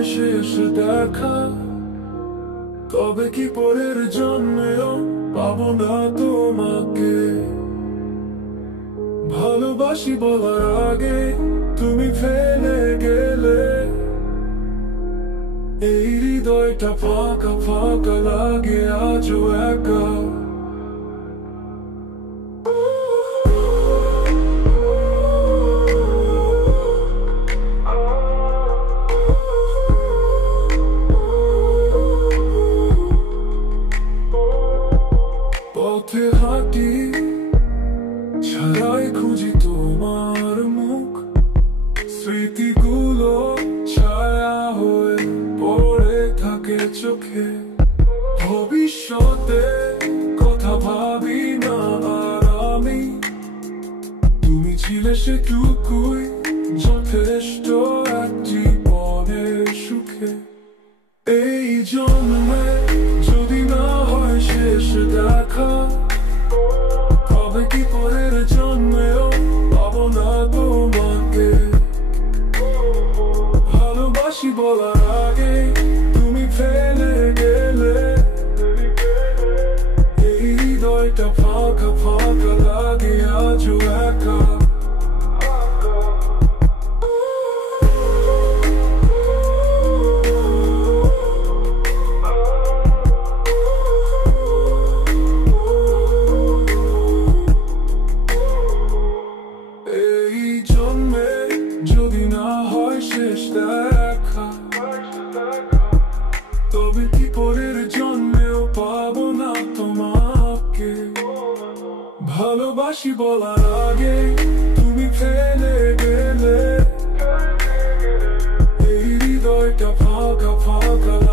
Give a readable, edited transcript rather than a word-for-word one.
হয় শেষ দেখা, তবে কি পরের জন্মেও পাবো না তোমাকে। ভালোবাসি বলার আগে তুমি ফেলে গেলে, এই হৃদয়টা ফাঁকা ফাঁকা লাগে আজও একা। পথে হাঁটি ছাড়াই খুঁজি তোমার মুখ, স্মৃতিগুলো ছায়া হয়ে পড়ে থাকে চোখে। ভবিষ্যতে কথা ভাবি না আর আমি, তুমি ছিলে সেটুকুই যথেষ্ট এক জীবনের সুখে। এই জন্মে যদি না হয় শেষ দেখা, তবে কি পরের জন্মেও পাবো না তোমাকে। ভালোবাসি বলার আগে তুমি ফেলে গেলে, এই হৃদয়টা ফাঁকা ফাঁকা লাগে আজও একা। যদি না হয় শেষ দেখা, তবে কি পরের জন্মেও পাবো না তোমাকে। ভালোবাসি বলার আগে তুমি ফেলে গেলে, এই হৃদয়টা ফাঁকা ফাঁকা।